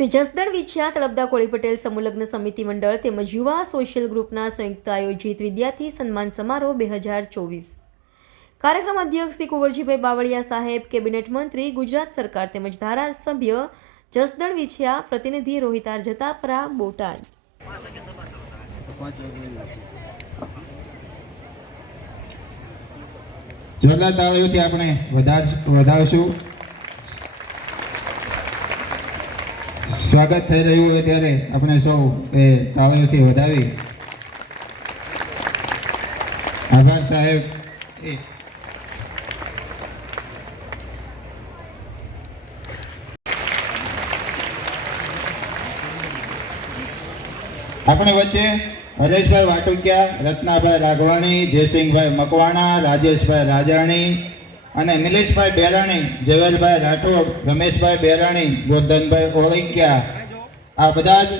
શ્રી જસદણ વિછિયા તળપદા કોળી પટેલ સમૂહલગ્ન સમિતિ મંડળ તેમજ યુવા સોશિયલ ગ્રુપના સંયુક્ત આયોજિત વિદ્યાર્થી સન્માન સમારોહ 2024 કાર્યક્રમ અધ્યક્ષ શ્રી કુંવરજીભાઈ બાવળિયા સાહેબ, કેબિનેટ મંત્રી ગુજરાત સરકાર તેમજ ધારાસભ્ય જસદણ વિછિયા, પ્રતિનિધિ રોહિતાર જતાપરા, બોટાદ। જોરદાર તાળીઓથી આપણે વધારશું। સ્વાગત થઈ રહ્યું હોય ત્યારે આપણે સૌ એ તાળીઓથી વધાવી આભાર સાહેબ। આપણે વચ્ચે હરેશભાઈ વાટુકિયા, રત્નાભાઈ રાઘવાણી, જયસિંહભાઈ મકવાણા, રાજેશભાઈ રાજાણી અને નિલેશભાઈ બેરાણી, ઝવેરભાઈ રાઠોડ, રમેશભાઈ બેરાણી, ગોરધનભાઈ ઓળંકિયા, આ બધા જ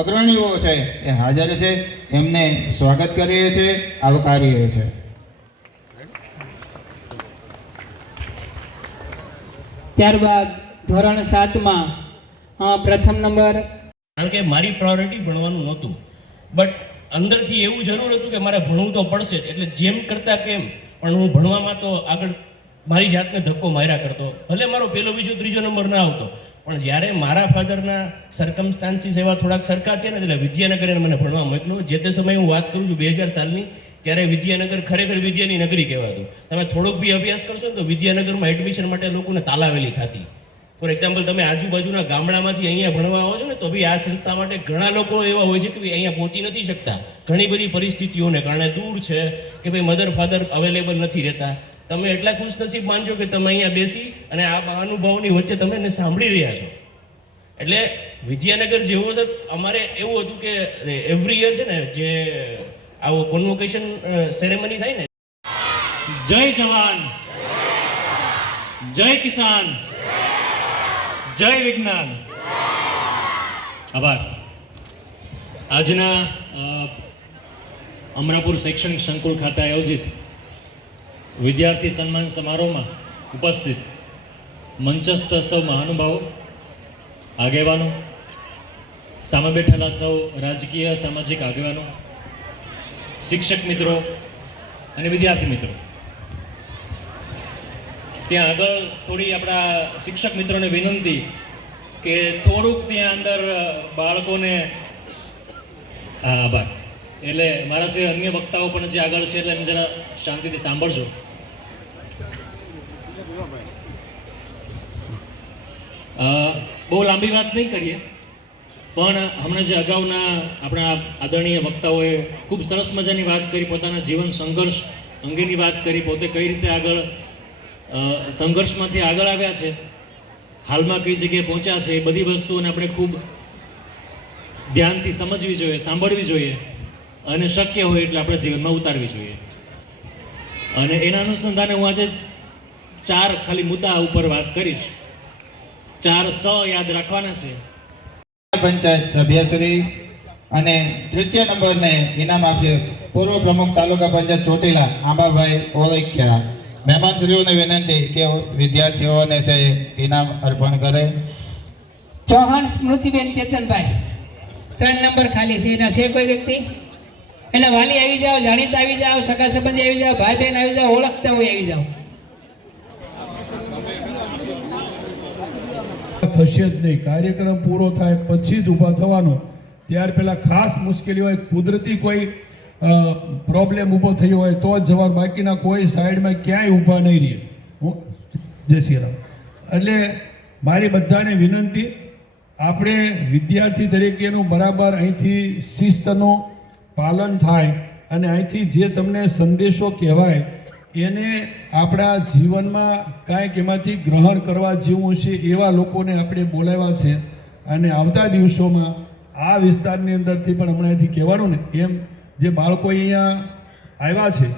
અગ્રણીઓ છે એ હાજર છે। એમને સ્વાગત કરીએ છીએ, આવકારીએ છીએ। ત્યારબાદ ધોરણ 7માં પ્રથમ નંબર, કારણ કે મારી પ્રાયોરિટી ભણવાનું નહોતું, બટ અંદરથી એવું જરૂર હતું કે મારે ભણવું તો પડશે, એટલે જેમ કરતા કેમ પણ હું ભણવામાં તો આગળ મારી જાતને ધક્કો માર્યા કરતો, ભલે મારો પહેલો બીજો ત્રીજો નંબર ના આવતો, પણ જ્યારે મારા ફાધરના સર્કમસ્ટાન્સીસ એવા થોડાક સરખા થયા ને એટલે વિદ્યાનગર મને ભણવા મોકલ્યો। જે તે સમયે હું વાત કરું છું 2000 સાલની, ત્યારે વિદ્યાનગર ખરેખર વિદ્યાની નગરી કહેવાતું। તમે થોડોક બી અભ્યાસ કરશો ને તો વિદ્યાનગરમાં એડમિશન માટે લોકોને તાલાવેલી થતી। ફોર એક્ઝામ્પલ, તમે આજુબાજુના ગામડામાંથી અહીંયા ભણવા આવો છો ને તો બી આ સંસ્થા માટે ઘણા લોકો એવા હોય છે કે ભાઈ અહીંયા પહોંચી નથી શકતા, ઘણી બધી પરિસ્થિતિઓને કારણે દૂર છે કે ભાઈ મધર ફાધર અવેલેબલ નથી રહેતા। તમે એટલા ખુશનસીબ માનજો કે તમે અહીંયા બેસી અને આ અનુભવની વચ્ચે તમે એને સાંભળી રહ્યા છો। એટલે વિદ્યાનગર જેવો છે, અમારે એવું હતું કે એવરી યર છે ને જે આવો કોન્વોકેશન સેરેમની થાય ને, જય જવાન, જય કિસાન, જય વિજ્ઞાન। આભાર। આજના અમરાપુર શૈક્ષણિક સંકુલ ખાતે આયોજિત વિદ્યાર્થી સન્માન સમારોહમાં ઉપસ્થિત મંચસ્થ સૌ મહાનુભાવો, આગેવાનો, સામે બેઠેલા સૌ રાજકીય સામાજિક આગેવાનો, શિક્ષક મિત્રો અને વિદ્યાર્થી મિત્રો, ત્યાં આગળ થોડી આપણા શિક્ષક મિત્રોને વિનંતી કે થોડુંક ત્યાં અંદર બાળકોને આભાર, એટલે મારા સિવાય અન્ય વક્તાઓ પણ જે આગળ છે એટલે એમ જરા શાંતિથી સાંભળજો। બહુ લાંબી વાત નહીં કરીએ, પણ હમણાં જે અગાઉના આપણા આદરણીય વક્તાઓએ ખૂબ સરસ મજાની વાત કરી, પોતાના જીવન સંઘર્ષ અંગેની વાત કરી, પોતે કઈ રીતે આગળ સંઘર્ષમાંથી આગળ આવ્યા છે, હાલમાં કઈ જગ્યાએ પહોંચ્યા છે, એ બધી વસ્તુઓને આપણે ખૂબ ધ્યાનથી સમજવી જોઈએ, સાંભળવી જોઈએ અને શક્ય હોય એટલે આપણે જીવનમાં ઉતારવી જોઈએ। અને એના અનુસંધાને હું આજે 4 ખાલી મુદ્દા ઉપર વાત કરીશ। 4 સ યાદ રાખવાના છે। પંચાયત સભ્યશ્રી અને તૃતીય નંબરને ઇનામ આપશે પૂર્વ પ્રમુખ તાલુકા પંચાયત ચોટીલા આંબાભાઈ ઓળંકિયા। મહેમાનશ્રીઓને વિનંતી કે વિદ્યાર્થીઓને છે ઇનામ અર્પણ કરે। ચૌહાણ સ્મૃતિબેન ચેતનભાઈ, 3 નંબર ખાલી છે, એના છે કોઈ વ્યક્તિ? એના વાલી આવી જાઓ, જાણીતા આવી જાઓ, સગા સંબંધી આવી જાઓ, ભાઈ બહેન આવી જાઓ, ઓળખતા હોય આવી જાઓ। થશે જ નહીં, કાર્યક્રમ પૂરો થાય પછી જ ઊભા થવાનો। ત્યાર પહેલા ખાસ મુશ્કેલી હોય, કુદરતી કોઈ પ્રોબ્લેમ ઊભો થયો હોય તો જ જવાનું, બાકીના કોઈ સાઈડમાં ક્યાંય ઊભા નહીં રહે। જય શ્રી રામ। એટલે મારી બધાને વિનંતી, આપણે વિદ્યાર્થી તરીકેનું બરાબર અહીંથી શિસ્તનું પાલન થાય અને અહીંથી જે તમને સંદેશો કહેવાય એને આપણા જીવનમાં કાંઈક એમાંથી ગ્રહણ કરવા જેવું છે એવા લોકોને આપણે બોલાવ્યા છે। અને આવતા દિવસોમાં આ વિસ્તારની અંદરથી પણ હમણાં અહીંથી કહેવાનું ને એમ જે બાળકો અહીંયા આવ્યા છે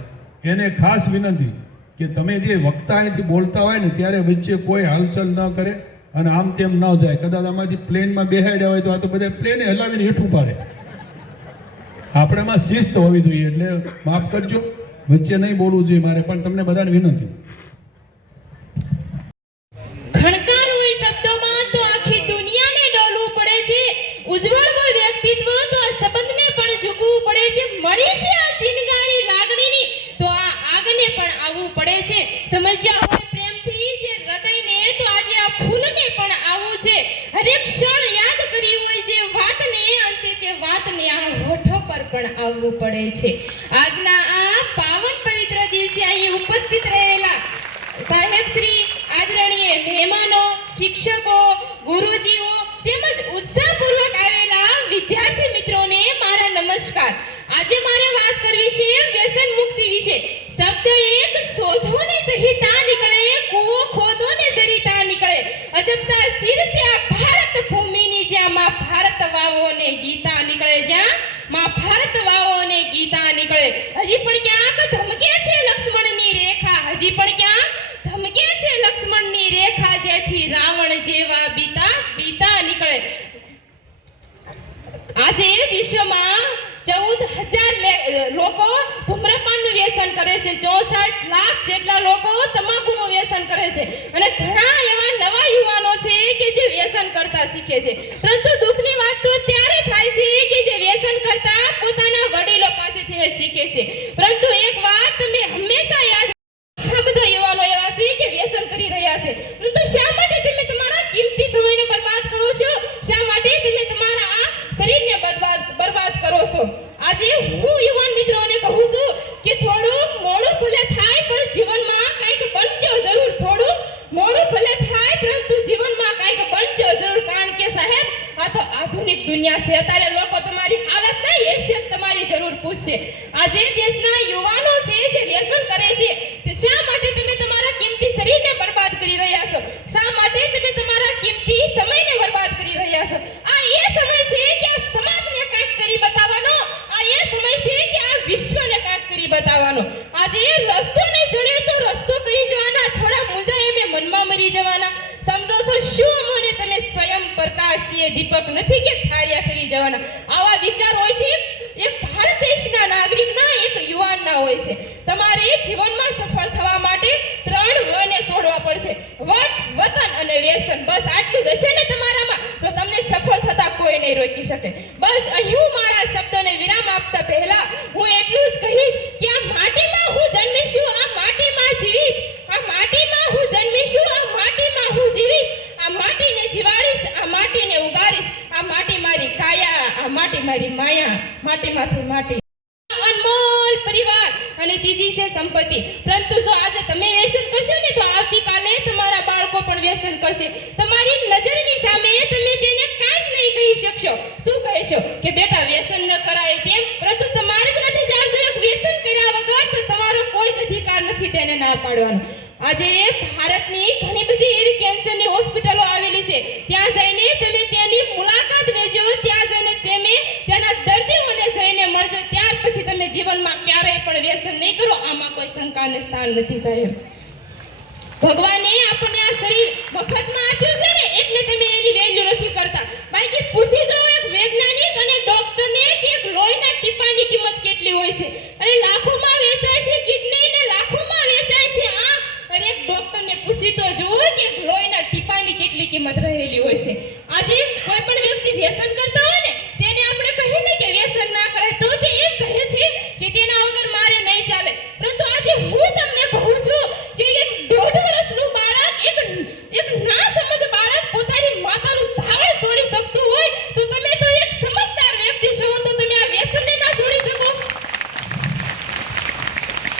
એને ખાસ વિનંતી કે તમે જે વક્તા અહીંથી બોલતા હોય ને ત્યારે વચ્ચે કોઈ હાલચલ ન કરે અને આમ તેમ ન જાય। કદાચ આમાંથી પ્લેનમાં બેહાડ્યા હોય તો આ તો બધા પ્લેને હલાવીને હેઠું પાડે। આપણામાં શિસ્ત હોવી જોઈએ, એટલે માફ કરજો, વચ્ચે નહીં બોલવું જોઈએ મારે, પણ તમને બધાને વિનંતી। ખણકાર હોય શબ્દોમાં તો આખી દુનિયાને ડોલવું પડે। ઉજ્જવળ વ્યક્તિત્વ તો આ સંબંધને પણ ઝૂકવું પડે છે. મળી છે આ ચિનગારી લાગણીની તો આ આગને પણ આવવું પડે છે. સમજ્યા હોય પ્રેમથી જે હૃદયને તો આજે આ ફૂલને પણ આવવું છે. હરેક ક્ષણ યાદ કરી હોય જે વાતને અંતે તે વાતને આ હોઠો પર પણ આવવું પડે છે. આજના આ પાવન પવિત્ર દિવસે અહીં ઉપસ્થિત રહેલા સાહેબ શ્રી, આદરણીય મહેમાનો, શિક્ષકો, ગુરુજીઓ તેમજ ઉત્સાહપૂર્વક આવેલા વિદ્યાર્થી મિત્રોને મારા નમસ્કાર. આજે મારે વાત કરવી છે વ્યસન મુક્તિ વિશે. શબ્દ એક શોધો ને સહિતા નીકળે, કૂવો ખોદો ને દરિતા નીકળે. અજબતા શીર્ષે આ ભારત ભૂમિની જ્યાં માં ભારત વાવો ને ગીતા નીકળે, જ્યાં માં ભારત વાવો ને ગીતા નીકળે. હજી પણ ક્યાંક ધમકે છે લક્ષ્મણની રેખા, હજી પણ ક્યાંક ધમકે છે લક્ષ્મણની રેખા, જેથી રાવણ જેવા બીતા નીકળે. આજે વિશ્વમાં 14,000 લોકો ધૂમ્રપાનનું વ્યસન કરે છે, 64 લાખ જેટલા લોકો તમાકુનું વ્યસન કરે છે અને ઘણા એવા નવા યુવાનો છે કે જે વ્યસન કરતા શીખે છે. પરંતુ દુઃખની વાત તો ત્યારે થાય છે કે જે વ્યસન કરતા પોતાના વડીલો પાસેથી શીખે છે. પરંતુ એક વાત તમે હંમેશા યાદ, ઘણા બધા યુવાનો એવા છે કે વ્યસન કરી રહ્યા છે. પરંતુ શા માટે તમે તમારા કિંમતી સમયને બરબાદ કરો છો? શા માટે તમે તમારા આ શરીરને બરબાદ કરો છો? આજે હું યુવાન મિત્રોને કહું છું કે થોડું મોડું ભલે થાય પણ જીવનમાં કંઈક બનજો જરૂર. થોડું મોડું ભલે થાય પરંતુ જીવનમાં કંઈક બનજો જરૂર. કારણ કે સાહેબ, આ તો આધુનિક દુનિયા છે. અત્યારે લોકો તમારી હાલત નહીં, હેસિયત તમારી જરૂર પૂછશે. આજે દેશના યુવાનો છે જે વ્યસન કરે છે, તે શા માટે તમે તમારા કિંમતી શરીરને બરબાદ કરી રહ્યા છો? શા માટે તમે તમારા કિંમતી સમયને બરબાદ કરી રહ્યા છો? આ એ સમય છે કે આ સમાજને કાંઈક કરી બતાવવાનો, આ એ સમય છે કે આ વિશ્વને કાંઈક કરી બતાવવાનો. આજે રસ્તો નહીં જડે તો રસ્તો કહી જવાના, થોડા મૂંઝાય એમ મનમાં મરી જવાના. સમજો છો શું મને તમે સ્વયં પ્રકાશ છીએ, દીપક નથી કે ઠાર્યા ફેરી જવાના. આવા વિચાર હોય છે એક ભારત દેશના નાગરિકના, એક યુવાનના હોય છે. તમારે જીવનમાં સફળ થવા માટે 3 વને છોડવા પડશે: વટ, વતન અને વ્યસન. બસ આટલું જ હશે ને તમારામાં તો તમને સફળ થતા કોઈ નહીં રોકી શકે. બસ અહીં હું મારા શબ્દોને વિરામ આપતા પહેલા હું એટલું જ કહીશ કે આ માટીમાં હું જન્મીશું, આ માટીમાં જીવીશ. આ માટીમાં હું જન્મીશું, આ માટીમાં હું જીવીશ. આ માટીને જીવાડીશ, આ માટીને ઉગાડીશ. આ માટી મારી કાયા, આ માટી મારી માયા, માટીમાંથી માટી. અનમોલ પરિવાર અને ત્રીજી છે સંપત્તિ. પરંતુ જો આજે તમે વ્યસન કરશો ને તો આવતીકાલે તમારા બાળકો પણ વ્યસન કરશે. તમારી નજરની સામે તમે તેને કાંઈ જ નહીં કહી શકશો. શું કહેશો કે બેટા વ્યસન ન કરાય તેમ? પરંતુ તમારે જ નથી જાણતું એક વ્યસન કર્યા વગર તો તમારો કોઈ અધિકાર નથી તેને ના પાડવાનો. આજે ભારતની ઘણી બધી એવી કેન્સરની હોસ્પિટલો આવેલી છે. ત્યાં જઈને તમે તેની મુલાકાત લેજો. ત્યાં જઈને તમે તેના દર્દીઓને જઈને મળજો. ત્યાર પછી તમે જીવનમાં ક્યારેય પણ વ્યસન નહીં કરો. આમાં કોઈ શંકાને સ્થાન નથી સાહેબ. ભગવાને આપણને આ શરીર મફતમાં આપ્યું છે ને એટલે તમે એની વેલ્યુ નથી કરતા. બાકી પૂછી દો એક વૈજ્ઞાનિક અને ડોક્ટરને કે એક લોહીના ટીપાની કિંમત કેટલી હોય છે. અને લાખોમાં વેચાય છે કિડની ને લાખોમાં વેચાય છે આ. અને એક ડોક્ટરને પૂછી તો જુઓ કે એક લોહીના ટીપાની કેટલી કિંમત રહેલી હોય છે. આજે કોઈ પણ વ્યક્તિ વ્યસન કરતા હોય ને તેને આપણે કહીએ ને કે વ્યસન ના કરે તો તે એમ કહે છે કે તેના વગર મારે નહીં ચાલે. પરંતુ આજે હું તમને કહું છું કે એક 1.5 વર્ષનું બાળક, એક ના સમજ બાળક પોતાની માતાનું ધાવણ છોડી શકતું હોય તો તમે તો એક સમજદાર વ્યક્તિ છો, તો તમે આ વ્યસનને ના છોડી શકો?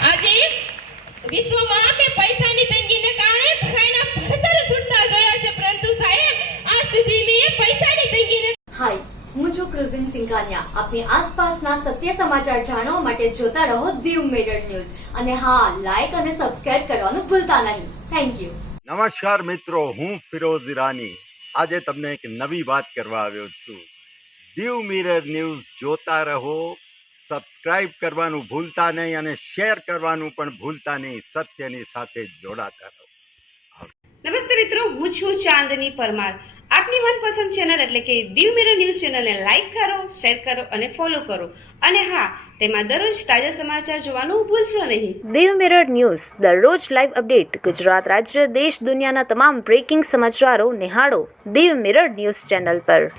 આજે વિશ્વમાં મેં પૈસાની તંગીને કારણે ઘણાના ભણતર છૂટતા જોયા છે. પરંતુ સાહેબ આ સુધી મેં પૈસાની તંગીને. હાય, હું છું ક્રુઝિન સિંઘાનિયા. આપની આસપાસના સત્ય સમાચાર જાણવા માટે જોતા રહો દીવ મિરર ન્યૂઝ. અને હા, લાઈક અને સબસ્ક્રાઇબ કરવાનું ભૂલતા નહીં. Thank you. નમસ્કાર મિત્રો, હું ફિરોઝ ઈરાની આજે તમને એક નવી વાત કરવા આવ્યો છું. દીવ મિરર ન્યૂઝ જોતા રહો, સબસ્ક્રાઇબ કરવાનું ભૂલતા નહીં અને શેર કરવાનું પણ ભૂલતા નહીં. સત્યની સાથે જોડાતા રહો. નમસ્તે મિત્રો, હું છું ચાંદની પરમાર. આપની મનપસંદ ચેનલ એટલે કે દીવ મિરર ન્યૂઝ ચેનલને લાઈક કરો, શેર કરો અને ફોલો કરો. અને હા, તેમાં દરરોજ તાજા સમાચાર જોવાનું ભૂલશો નહીં. દીવ મિરર ન્યૂઝ દરરોજ લાઈવ અપડેટ ગુજરાત રાજ્ય દેશ દુનિયાના તમામ બ્રેકિંગ સમાચારો નિહાળો દીવ મિરર ન્યૂઝ ચેનલ પર.